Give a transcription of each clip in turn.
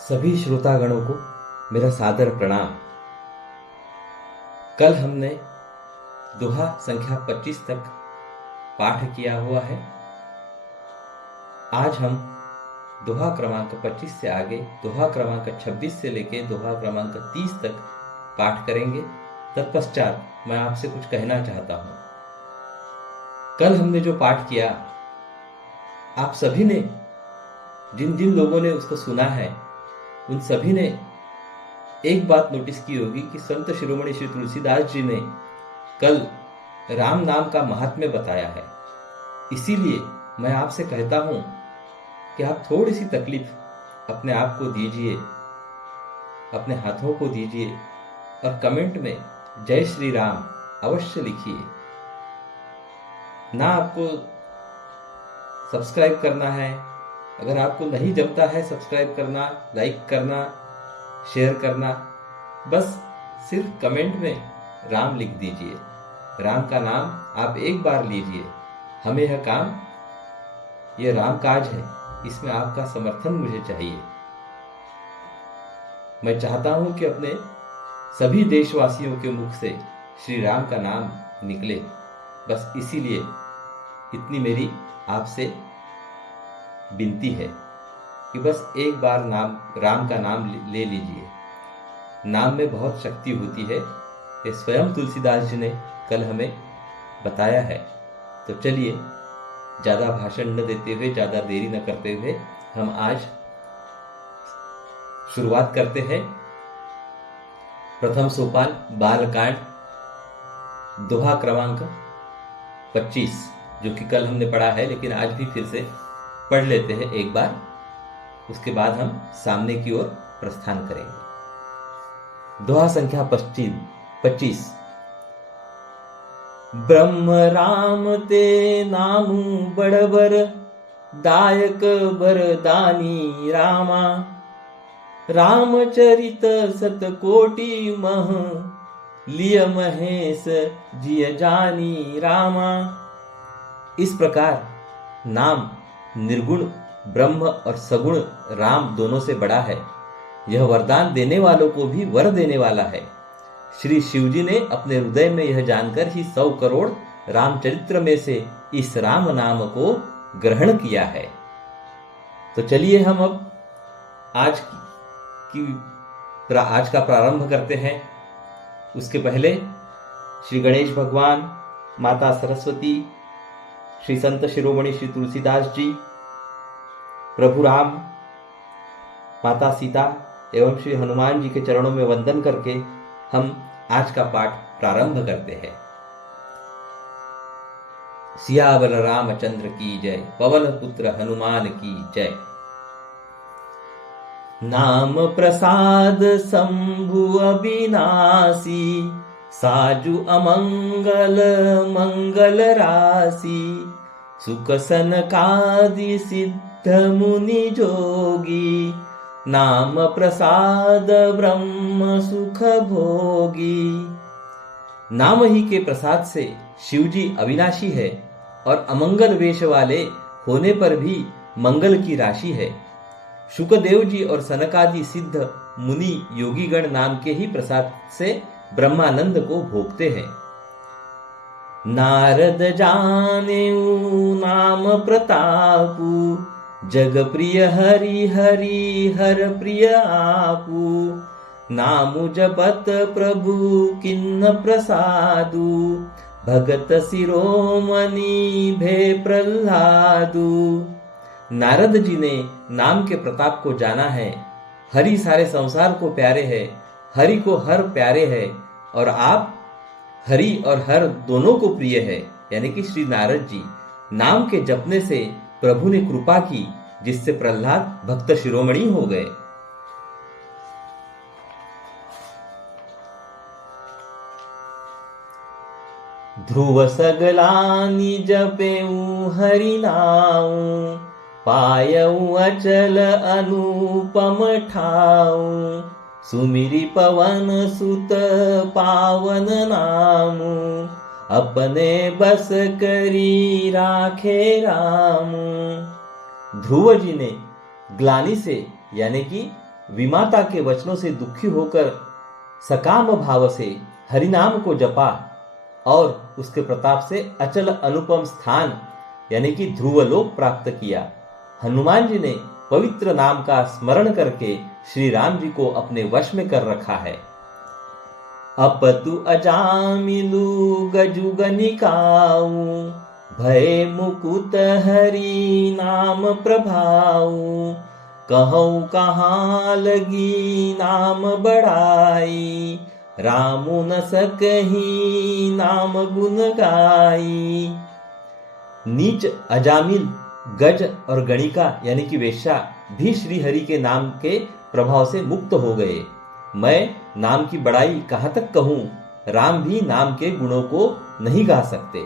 सभी श्रोतागणों को मेरा सादर प्रणाम। कल हमने दोहा संख्या 25 तक पाठ किया हुआ है। आज हम दोहा क्रमांक 25 से आगे दोहा क्रमांक 26 से लेकर दोहा क्रमांक 30 तक पाठ करेंगे। तत्पश्चात मैं आपसे कुछ कहना चाहता हूं। कल हमने जो पाठ किया, आप सभी ने, जिन जिन लोगों ने उसको सुना है, उन सभी ने एक बात नोटिस की होगी कि संत शिरोमणि श्री तुलसीदास जी ने कल राम नाम का महात्म्य बताया है। इसीलिए मैं आपसे कहता हूं कि आप थोड़ी सी तकलीफ अपने आप को दीजिए, अपने हाथों को दीजिए और कमेंट में जय श्री राम अवश्य लिखिए। ना आपको सब्सक्राइब करना है, अगर आपको नहीं जमता है सब्सक्राइब करना, लाइक करना, शेयर करना, बस सिर्फ कमेंट में राम लिख दीजिए। राम का नाम आप एक बार लीजिए। हमें यह काम, यह राम काज है, इसमें आपका समर्थन मुझे चाहिए। मैं चाहता हूं कि अपने सभी देशवासियों के मुख से श्री राम का नाम निकले। बस इसीलिए इतनी मेरी आपसे विनती है कि बस एक बार राम का नाम ले लीजिए। नाम में बहुत शक्ति होती है, ये स्वयं तुलसीदास जी ने कल हमें बताया है। तो चलिए, ज़्यादा भाषण न देते हुए, ज़्यादा देरी न करते हुए हम आज शुरुआत करते हैं। प्रथम सोपान बालकांड दोहा क्रमांक 25, जो कि कल हमने पढ़ा है, लेकिन आज भी फिर से पढ़ लेते हैं एक बार। उसके बाद हम सामने की ओर प्रस्थान करेंगे। दोहा संख्या 25। ब्रह्म राम ते नामु बड़बर, दायक बरदानी रामा। रामचरित सतकोटि मह, लिय महेश जिय जानी रामा। इस प्रकार नाम निर्गुण ब्रह्म और सगुण राम दोनों से बड़ा है। यह वरदान देने वालों को भी वर देने वाला है। श्री शिवजी ने अपने हृदय में यह जानकर ही 100 करोड़ रामचरित्र में से इस राम नाम को ग्रहण किया है। तो चलिए हम अब आज का प्रारंभ करते हैं। उसके पहले श्री गणेश भगवान, माता सरस्वती, श्री संत शिरोमणि श्री तुलसीदास जी, प्रभु राम, माता सीता एवं श्री हनुमान जी के चरणों में वंदन करके हम आज का पाठ प्रारंभ करते हैं। सियावर रामचंद्र की जय, पवन पुत्र हनुमान की जय। नाम प्रसाद शंभु अविनाशी, साजु अमंगल मंगल राशि। सुख सनकादि सिद्ध मुनि जोगी, नाम प्रसाद ब्रह्म सुख भोगी। नाम ही के प्रसाद से शिवजी अविनाशी है और अमंगल वेश वाले होने पर भी मंगल की राशि है। शुकदेव जी और सनकादि सिद्ध मुनि योगीगण नाम के ही प्रसाद से ब्रह्मानंद को भोगते हैं। नारद जानेऊ नाम प्रतापु, जग प्रिय हरि हरि हर प्रिय आपू। नामु जपत प्रभु किन्न प्रसादु, भगत शिरोमणि भे प्रह्लादु। नारद जी ने नाम के प्रताप को जाना है। हरि सारे संसार को प्यारे है, हरि को हर प्यारे है, और आप हरि और हर दोनों को प्रिय है। यानी कि श्री नारद जी नाम के जपने से प्रभु ने कृपा की, जिससे प्रह्लाद भक्त शिरोमणि हो गए। ध्रुव सगलानि जपेऊ हरि नाऊ, पायऊ अचल अनुपम ठाऊ। सुमिरि पवन सुत पावन नामु, अपने बस करी राखे रामू। ध्रुव जी ने ग्लानि से यानी कि विमाता के वचनों से दुखी होकर सकाम भाव से हरिनाम को जपा और उसके प्रताप से अचल अनुपम स्थान यानी कि ध्रुवलोक प्राप्त किया। हनुमान जी ने पवित्र नाम का स्मरण करके श्री राम जी को अपने वश में कर रखा है। अपतु अजामिलु गजुगनिकाऊ, भय मुकुत हरि नाम प्रभाऊ, कहूँ कहाँ लगी नाम बढ़ाई, रामु न सकही नाम गुण गाई। नीच अजामिल गज और गणिका यानी कि वेश्या भी श्री हरि के नाम के प्रभाव से मुक्त हो गए। मैं नाम की बड़ाई कहाँ तक कहूँ, राम भी नाम के गुणों को नहीं गा सकते।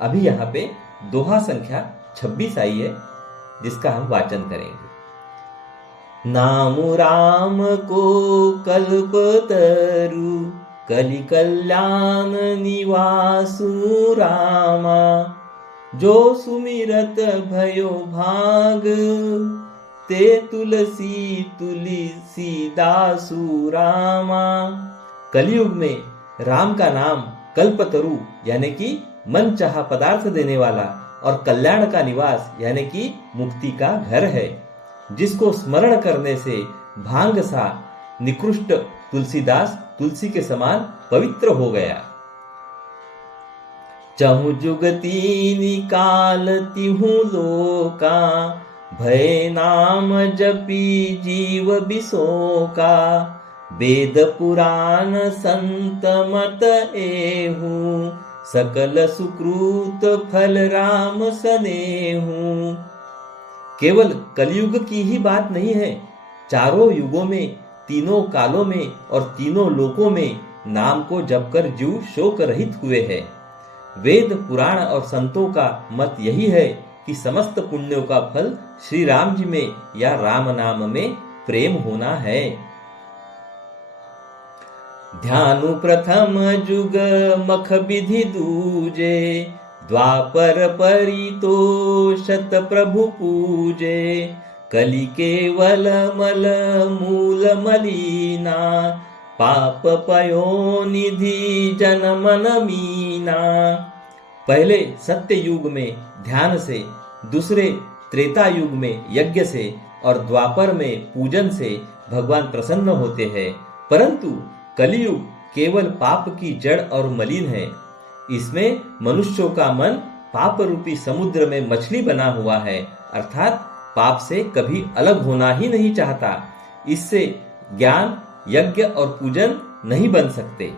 अभी यहाँ पे दोहा संख्या 26 आई है जिसका हम वाचन करेंगे। नामु राम को कल्पतरु, कलि कल्याण निवासु रामा, जो सुमिरत भयो भाग, ते तुलसी तुलसीदासु रामा। कलयुग में राम का नाम कल्पतरु यानी कि मन चाहा पदार्थ देने वाला और कल्याण का निवास यानी कि मुक्ति का घर है, जिसको स्मरण करने से भांग सा निकृष्ट तुलसीदास तुलसी के समान पवित्र हो गया। चहु जुगती निकाल तिहु लोका, भय नाम जपी जीव बिसोका, वेद पुराण संत मत एहू, सकल सुकृत फल राम सनेहू। केवल कलयुग की ही बात नहीं है, चारों युगों में, तीनों कालों में और तीनों लोकों में नाम को जपकर जीव शोक रहित हुए हैं। वेद पुराण और संतों का मत यही है कि समस्त पुण्यों का फल श्री राम जी में या राम नाम में प्रेम होना है। ध्यानु प्रथम जुग मख विधि दूजे, द्वापर परितोषत प्रभु पूजे, कलि केवल मल मूल मलीना, पाप पयो निधि जन मन मीना। पहले सत्य युग में ध्यान से, दूसरे त्रेता युग में यज्ञ से और द्वापर में पूजन से भगवान प्रसन्न होते हैं, परंतु कलियुग केवल पाप की जड़ और मलिन है। इसमें मनुष्यों का मन पाप रूपी समुद्र में मछली बना हुआ है, अर्थात पाप से कभी अलग होना ही नहीं चाहता। इससे ज्ञान, यज्ञ और पूजन नहीं बन सकते।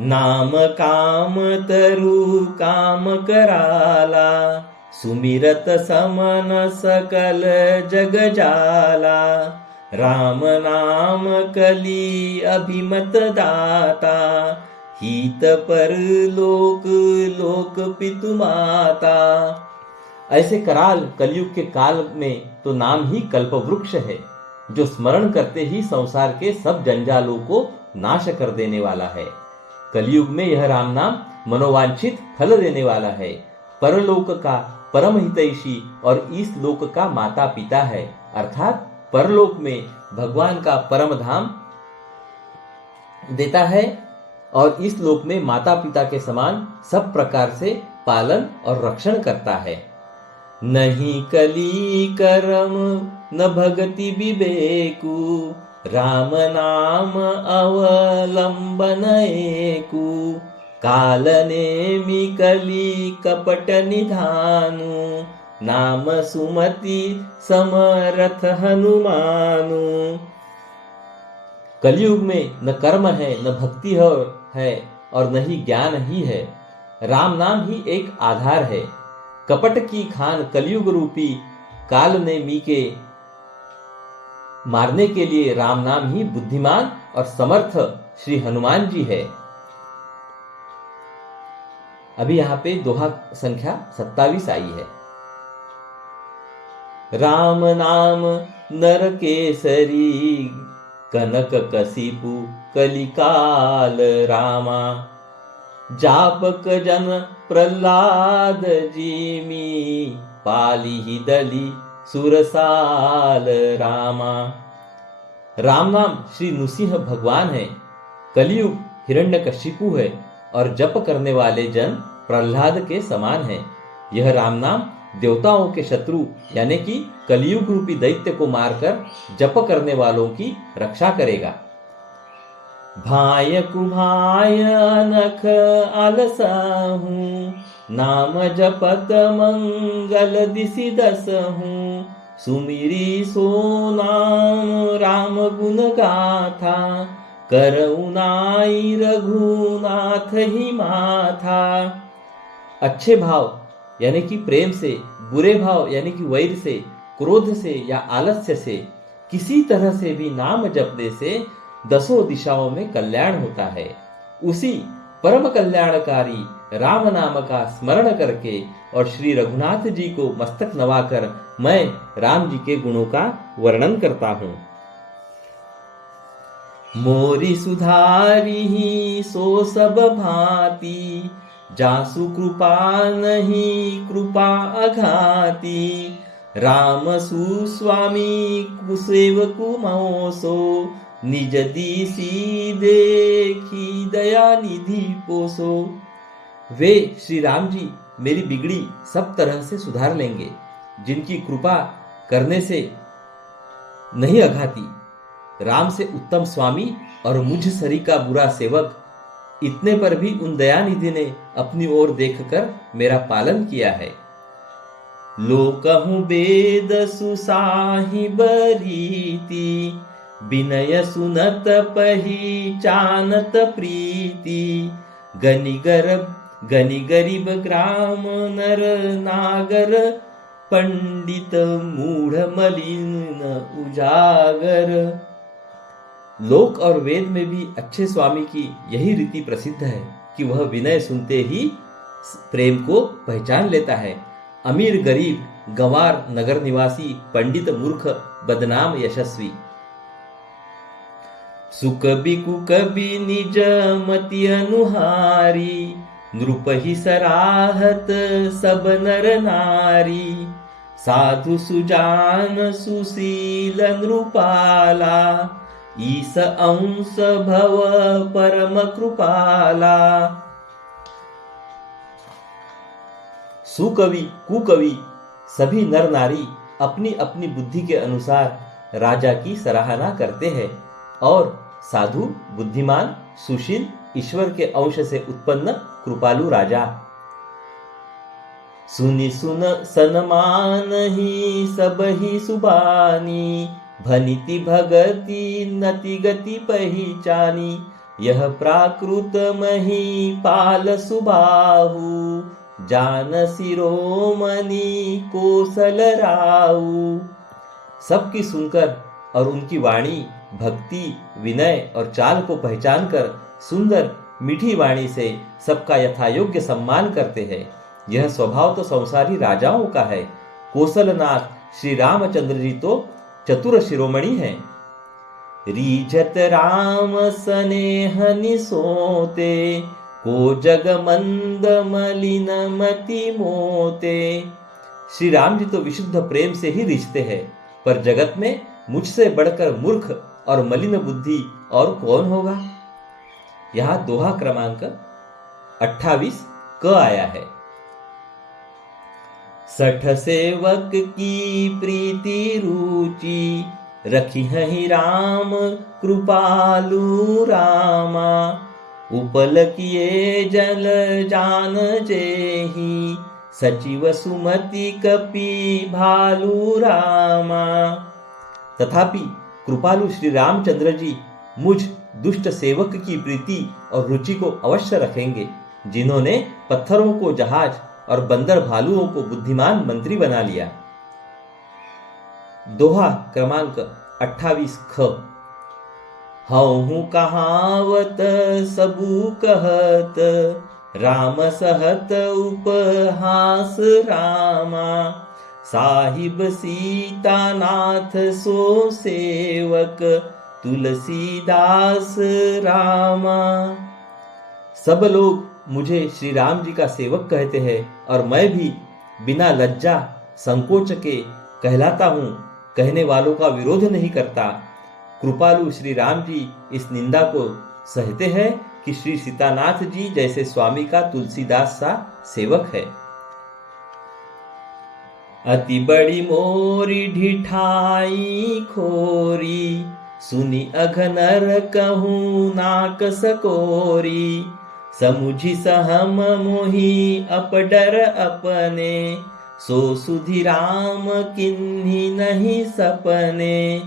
नाम काम तरु काम कराला, सुमिरत समन सकल जग जाला, राम नाम कली अभिमत दाता, हित पर लोक लोक पितु माता। ऐसे कराल कलयुग के काल में तो नाम ही कल्प वृक्ष है, जो स्मरण करते ही संसार के सब जंजालों को नाश कर देने वाला है। कलयुग में यह राम नाम मनोवांछित फल देने वाला है, परलोक का परम हितैषी और इस लोक का माता पिता है, अर्थात परलोक में भगवान का परम धाम देता है और इस लोक में माता पिता के समान सब प्रकार से पालन और रक्षण करता है। नहीं कली करम न भगति विवेकु, राम नाम अवलंबन एकु, काल नेमि कली कपट निधानु, नाम सुमति समरथ हनुमानु। कलयुग में न कर्म है, न भक्ति है और न ही ज्ञान ही है। राम नाम ही एक आधार है। कपट की खान कलयुग रूपी काल ने मी के मारने के लिए राम नाम ही बुद्धिमान और समर्थ श्री हनुमान जी है। अभी यहाँ पे दोहा संख्या 27 आई है। राम नाम नर केसरी, कनक कसिपु कलिकाल रामा, जापक जन प्रहलाद जीमी, पाली ही दली सुरसाल रामा। राम नाम श्री नृसिंह भगवान है, कलयुग हिरण्यकशिपु है और जप करने वाले जन प्रहलाद के समान है। यह राम नाम देवताओं के शत्रु यानी कि कलयुग रूपी दैत्य को मारकर जप करने वालों की रक्षा करेगा। भाय कुभाय अनख आलसहूँ, नाम जपत मंगल दिसि दसहूँ। सुमिरी सो नाम राम गुण गाथा, करुणाई रघुनाथ ही माथा। अच्छे भाव यानी कि प्रेम से, बुरे भाव यानी कि वैर से, क्रोध से या आलस्य से, किसी तरह से भी नाम जपने से दसों दिशाओं में कल्याण होता है। उसी परम कल्याणकारी राम नाम का स्मरण करके और श्री रघुनाथ जी को मस्तक नवाकर मैं राम जी के गुणों का वर्णन करता हूँ। मोरी सुधारी ही सो सब भांति, जासु कृपा नहीं कृपा अघाती। राम सुस्वामी कुसेवकु मोसो, निज दीसी देखी दया निधि पोसो। वे श्री राम जी मेरी बिगड़ी सब तरह से सुधार लेंगे, जिनकी कृपा करने से नहीं अघाती। राम से उत्तम स्वामी और मुझ सरी का बुरा सेवक, इतने पर भी उन दयानिधि ने अपनी ओर देखकर मेरा पालन किया है। लोकहु वेद सुसाहिब रीति, विनय सुनत पहिचानत प्रीति। गनि गरीब ग्राम नर नागर, पंडित मूढ़ मलिन उजागर। लोक और वेद में भी अच्छे स्वामी की यही रीति प्रसिद्ध है कि वह विनय सुनते ही प्रेम को पहचान लेता है। अमीर गरीब, गंवार नगर निवासी, पंडित मूर्ख, बदनाम यशस्वी। सुख बिकुकबि निज मति अनुहारी, नृप ही सराहत सब नर नारी। साधु सुजान सुशील नृपाला, ईस अंश भव परम कृपाला। सुकवि कुकवि सभी नर नारी अपनी अपनी बुद्धि के अनुसार राजा की सराहना करते हैं और साधु, बुद्धिमान, सुशील, ईश्वर के अंश से उत्पन्न कृपालु राजा। सुनि सुन सनमान ही सब ही सुबानी, भनिति भगति नति गति पहिचानी। यह प्राकृत मही पाल सुबाहु, जान शिरोमणि कौशल राऊ। सबकी सुनकर और उनकी वाणी, भक्ति, विनय और चाल को पहचान कर सुंदर मीठी वाणी से सबका यथायोग्य सम्मान करते हैं। यह स्वभाव तो संसारी राजाओं का है। कौशलनाथ श्री रामचंद्र जी तो चतुर शिरोमणि हैं। रीझत राम स्नेह निसोते, को जग मंद मलिन मति मोते। श्री राम जी तो विशुद्ध प्रेम से ही रिझते हैं, पर जगत में मुझसे बढ़कर मूर्ख और मलिन बुद्धि और कौन होगा। यहाँ दोहा क्रमांक 28 क आया है। सठ सेवक की प्रीति रुचि, रखी है राम कृपालु रामा। उपल किए जल जान जेहि, सचिव सुमति कपि भालु रामा। तथापि कृपालु श्री रामचंद्र जी मुझ दुष्ट सेवक की प्रीति और रुचि को अवश्य रखेंगे, जिन्होंने पत्थरों को जहाज और बंदर भालुओं को बुद्धिमान मंत्री बना लिया। दोहा क्रमांक 28 ख। हऊँ कहावत सबू कहत, राम सहत उपहास रामा। साहिब सीतानाथ सो सेवक, तुलसीदास रामा। सब लोग मुझे श्री राम जी का सेवक कहते हैं और मैं भी बिना लज्जा संकोच के कहलाता हूँ, कहने वालों का विरोध नहीं करता। कृपालु श्री राम जी इस निंदा को सहते हैं कि श्री सीतानाथ जी जैसे स्वामी का तुलसीदास सा सेवक है। अति बड़ी मोरी ढिठाई खोरी, सुनी अघनर कहूँ नाक सकोरी। समुझी सहम मोही अपडर अपने, सो सुधि राम किन्ही नहीं सपने।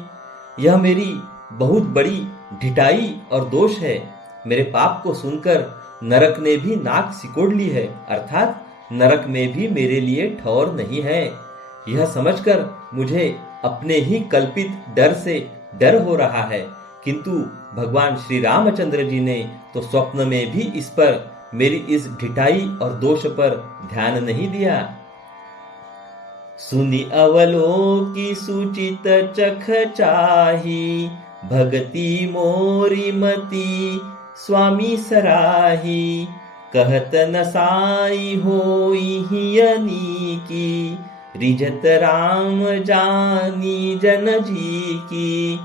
यह मेरी बहुत बड़ी ढिठाई और दोष है। मेरे पाप को सुनकर नरक ने भी नाक सिकोड़ ली है, अर्थात नरक में भी मेरे लिए ठौर नहीं है। यह समझकर मुझे अपने ही कल्पित डर से डर हो रहा है, किंतु भगवान श्री रामचंद्र जी ने तो स्वप्न में भी इस पर, मेरी इस ढिठाई और दोष पर ध्यान नहीं दिया। सुनि अवलोकी सुचित चख चाही, भगति मोरी मति स्वामी सराही। कहत नसाई होई हियनी की, रिझत राम जानी जन जी की।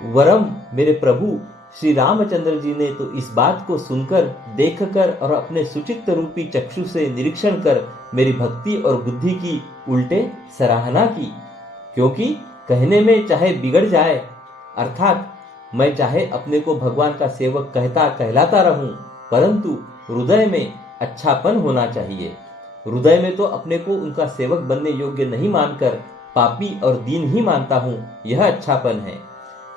वरम मेरे प्रभु श्री रामचंद्र जी ने तो इस बात को सुनकर, देखकर और अपने सुचित्त रूपी चक्षु से निरीक्षण कर मेरी भक्ति और बुद्धि की उल्टे सराहना की। क्योंकि कहने में चाहे बिगड़ जाए, अर्थात मैं चाहे अपने को भगवान का सेवक कहलाता रहूं, परंतु हृदय में अच्छापन होना चाहिए। हृदय में तो अपने को उनका सेवक बनने योग्य नहीं मानकर पापी और दीन ही मानता हूं, यह अच्छापन है।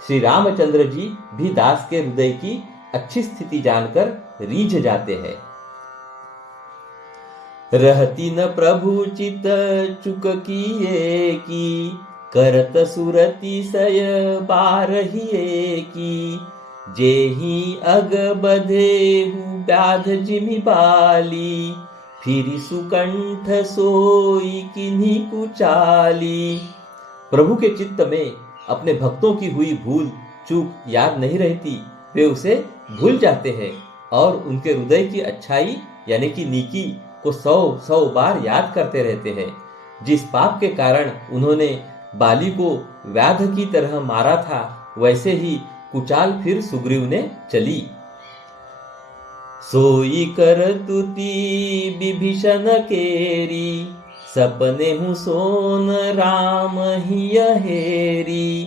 श्री रामचंद्र जी भी दास के हृदय की अच्छी स्थिति जानकर रीझ जाते हैं। रहती न प्रभु चित चुक किए की, करत सुरति सय बारहिए की। जेहि अग बधेहु व्याध जिमि बाली, फिरी सुकंठ सोई किन्हीं कुचाली। प्रभु के चित्त में अपने भक्तों की हुई भूल चूक याद नहीं रहती, वे उसे भूल जाते हैं और उनके हृदय की अच्छाई यानी कि नीकी को 100 बार याद करते रहते हैं। जिस पाप के कारण उन्होंने बाली को व्याध की तरह मारा था, वैसे ही कुचाल फिर सुग्रीव ने चली। सोई कर तुति विभीषण केरी, सपने हूँ सोन राम हिय हेरी।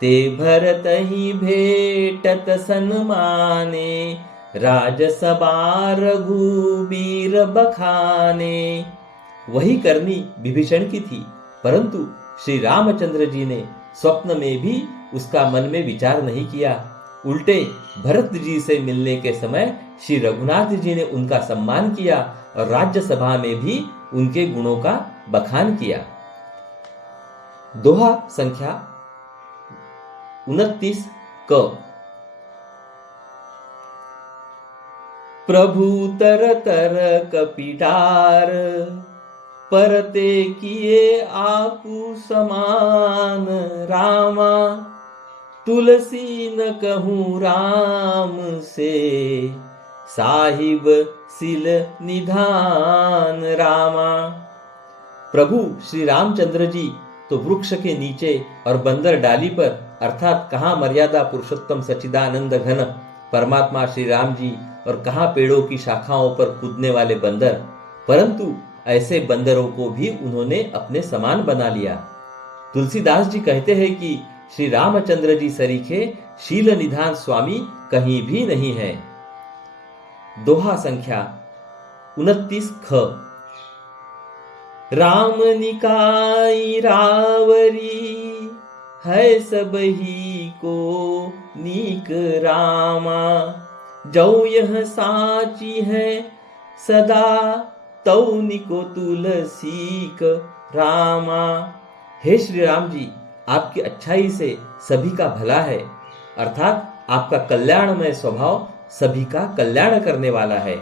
ते भरत ही भेटत सन्माने, राजसभा रघुबीर बखाने। वही करनी विभीषण की थी, परंतु श्री रामचंद्र जी ने स्वप्न में भी उसका मन में विचार नहीं किया। उल्टे भरत जी से मिलने के समय श्री रघुनाथ जी ने उनका सम्मान किया और राज्यसभा में भी उनके गुणों का बखान किया। दोहा संख्या 29 क। प्रभु तर तर कपिटार, परते किए आपू समान रामा। तुलसी न कहूँ राम से, साहिब सिल निधान रामा। प्रभु श्री रामचंद्र जी तो वृक्ष के नीचे और बंदर डाली पर, अर्थात कहाँ मर्यादा पुरुषोत्तम सच्चिदानंद घन परमात्मा श्री राम जी और कहाँ पेड़ों की शाखाओं पर कूदने वाले बंदर, परंतु ऐसे बंदरों को भी उन्होंने अपने समान बना लिया। तुलसीदास जी कहते हैं कि श्री रामचंद्र जी सरीखे शील निधान स्वामी कहीं भी नहीं है। दोहा संख्या 29 ख। राम निकाई रावरी, है सब ही को नीक रामा। जो यह साची है सदा, तौ निको तुलसीक रामा। हे श्री राम जी, आपकी अच्छाई से सभी का भला है, अर्थात आपका कल्याणमय स्वभाव सभी का कल्याण करने वाला है।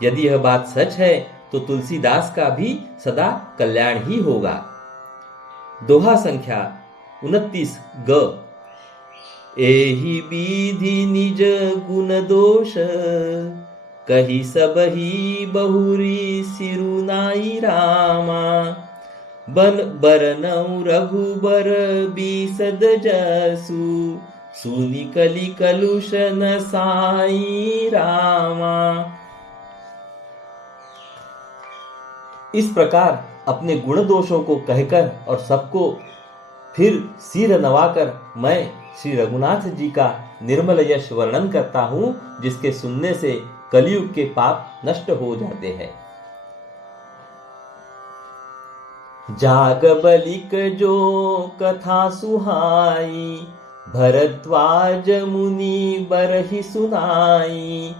यदि यह बात सच है तो तुलसीदास का भी सदा कल्याण ही होगा। दोहा संख्या 29 ग। एहि विधि निज गुण दोष, कही सब ही बहुरी सिरुनाई रामा। बन बरनऊ रघुबर बीसद जसु, सुनी कली कलुष न साई रामा। इस प्रकार अपने गुण दोषों को कहकर और सबको फिर सिर नवाकर मैं श्री रघुनाथ जी का निर्मल यश वर्णन करता हूं, जिसके सुनने से कलयुग के पाप नष्ट हो जाते हैं। जाग बलिक जो कथा सुहाई, भरद्वाज मुनि बरहि सुनाई।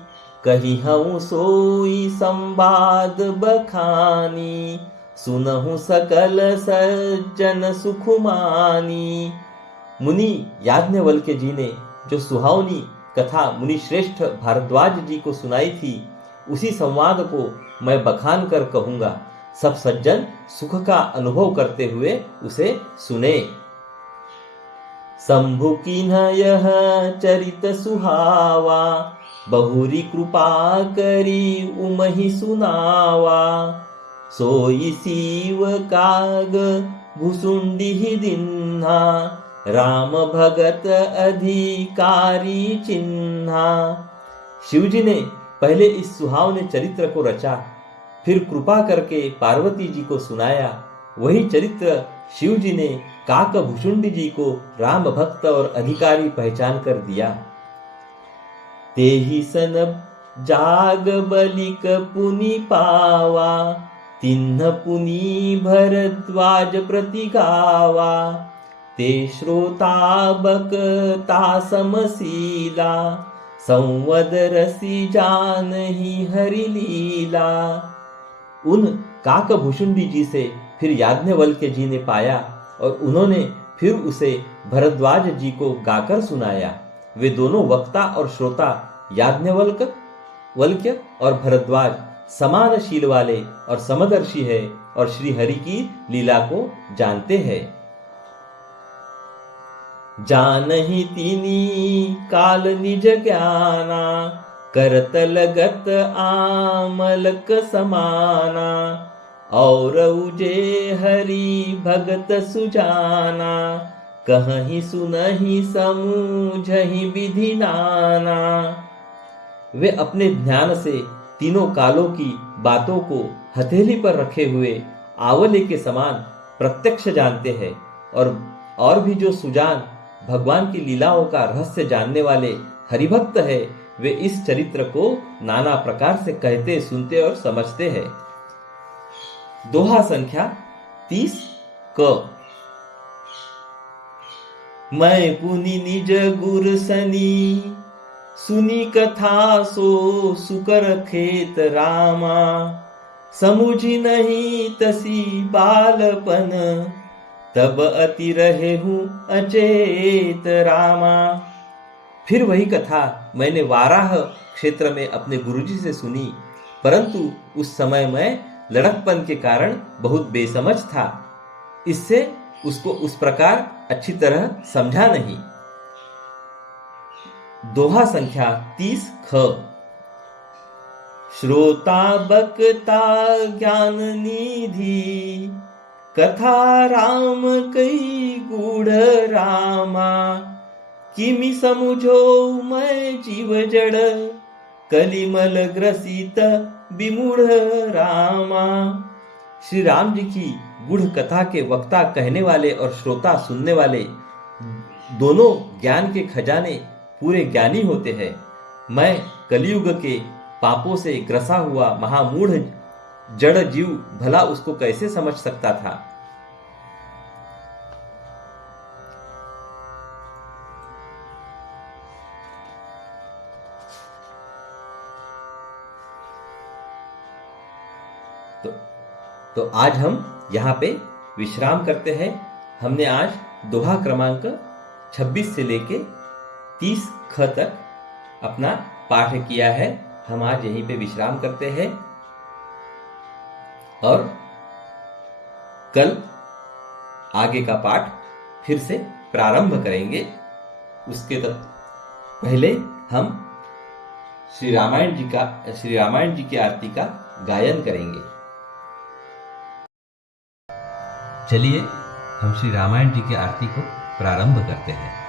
कही हूँ सोई संवाद बखानी, सुनहु सकल सज्जन सुखमानी। मुनि याज्ञवल्क्य जी ने जो सुहावनी कथा मुनि श्रेष्ठ भारद्वाज जी को सुनाई थी, उसी संवाद को मैं बखान कर कहूंगा। सब सज्जन सुख का अनुभव करते हुए उसे सुने। शंभु कीन्ह यह चरित सुहावा, बहुरी कृपा करी उमहि सुनावा। सोई शिव काग भुसुंडी दिन्हा, राम भगत अधिकारी चिन्हा। शिवजी ने पहले इस सुहावने चरित्र को रचा, फिर कृपा करके पार्वती जी को सुनाया। वही चरित्र शिवजी ने काक भुसुंडी जी को राम भक्त और अधिकारी पहचान कर दिया। तेहि सन जाग बलिक पुनि पावा, तिन्ह पुनि भरद्वाज प्रति गावा। ते श्रोता बकता समशीला, संवद रसी जानहि हरि लीला। उन काक भुसुंडी जी से फिर याज्ञवल्क्य जी ने पाया और उन्होंने फिर उसे भरद्वाज जी को गाकर सुनाया। वे दोनों वक्ता और श्रोता याज्ञवल्क्य और भरद्वाज समान शील वाले और समदर्शी है और श्री हरि की लीला को जानते हैं। जानहि तिनी काल निज ज्ञाना, करत लगत आमलक समाना। और उजे हरि भगत सुजाना, कहीं सुनहि समूझहि विधि नाना। वे अपने ध्यान से तीनों कालों की बातों को हथेली पर रखे हुए आंवले के समान प्रत्यक्ष जानते हैं। और भी जो सुजान भगवान की लीलाओं का रहस्य जानने वाले हरिभक्त है, वे इस चरित्र को नाना प्रकार से कहते, सुनते और समझते हैं। दोहा संख्या 30 क। मैं पुनि निज गुर सनी, सुनी कथा सो सुकर खेत रामा। समुझी नहीं तसी बालपन, तब अति रहे हूँ अचेत रामा। फिर वही कथा मैंने वाराह क्षेत्र में अपने गुरुजी से सुनी, परंतु उस समय मैं लड़कपन के कारण बहुत बेसमझ था, इससे उसको उस प्रकार अच्छी तरह समझा नहीं। दोहा संख्या 30 ख। श्रोता बकता ज्ञान निधि, कथा राम कई गूढ़ रामा। किमि समुझो मैं जीव जड़, कलिमल ग्रसित विमूढ़ रामा। श्री राम जी की गूढ़ कथा के वक्ता कहने वाले और श्रोता सुनने वाले दोनों ज्ञान के खजाने पूरे ज्ञानी होते हैं। मैं कलियुग के पापों से ग्रसा हुआ महामूढ़ जड़ जीव भला उसको कैसे समझ सकता था। तो आज हम यहाँ पे विश्राम करते हैं। हमने आज दोहा क्रमांक 26 से लेके 30 ख तक अपना पाठ किया है। हम आज यहीं पे विश्राम करते हैं और कल आगे का पाठ फिर से प्रारंभ करेंगे। उसके पहले हम श्री रामायण जी की आरती का गायन करेंगे। चलिए हम श्री रामायण जी की आरती को प्रारंभ करते हैं।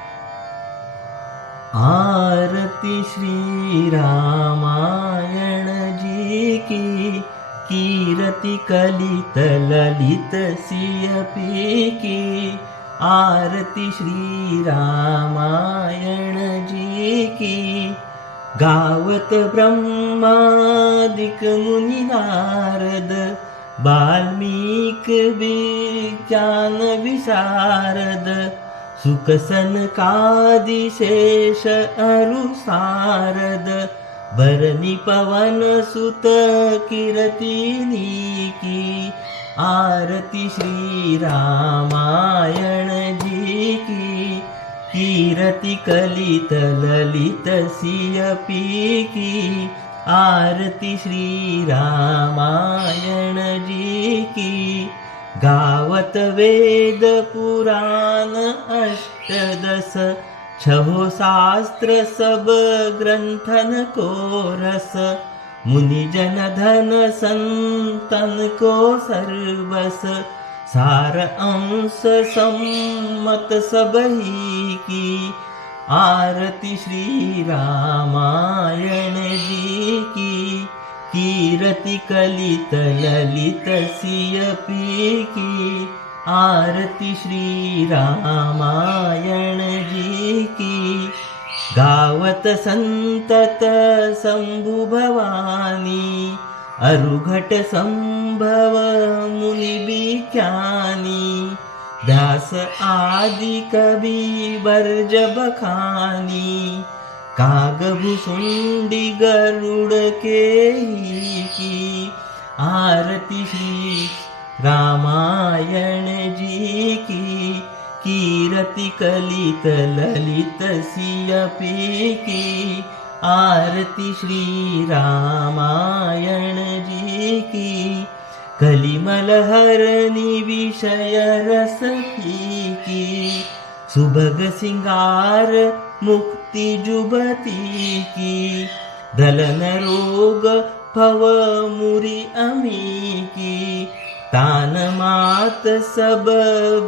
आरती श्री रामायण जी की, कीरति कलित ललित सियपी की। आरती श्री रामायण जी की, गावत ब्रह्मादिक मुनि नारद, वाल्मीक विज्ञान विशारद। सुख सनकादिशेष अरु सारद, बरनी पवन सुत कीरतिनी की। आरती श्री रामायण जी की, कीरति कलित ललित सियपी की। आरती श्री रामायण जी की, गावत वेद पुराण अष्टदश, छहो शास्त्र सब ग्रंथन को रस। मुनि जन धन संतन को सर्वस, सार अंश सम्मत सबही की। आरती श्री रामायण जी की, कीरति कलित ललित सियपी की। आरती श्री रामायण जी की, गावत संतत शंभु भवानी, अरुघट संभव मुनि विख्यानी। व्यास आदि कवि बर्ज बखानी, कागभुसुंडी गरुड़ के ही की। आरती श्री रामायण जी की, कीरति कलित ललित सियपी की। आरती श्री रामायण जी की, कलिमल हरनि विषय रस की। सुभग सिंगार मुक्ति जुबती की, दलन रोग भव मुरि अमी की। तान मात सब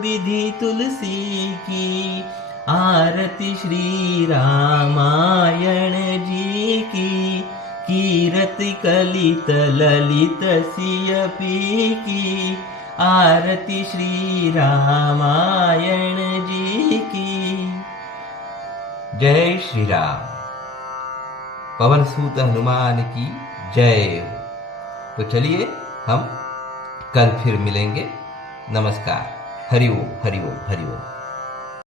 विधि तुलसी की। आरती श्री रामायण जी की, कीरति कलित ललित सियपी की। आरती श्री रामायण जी की। जय श्री राम। पवन सूत हनुमान की जय हो। तो चलिए हम कल फिर मिलेंगे। नमस्कार। हरि ओम हरि ओम हरि ओम।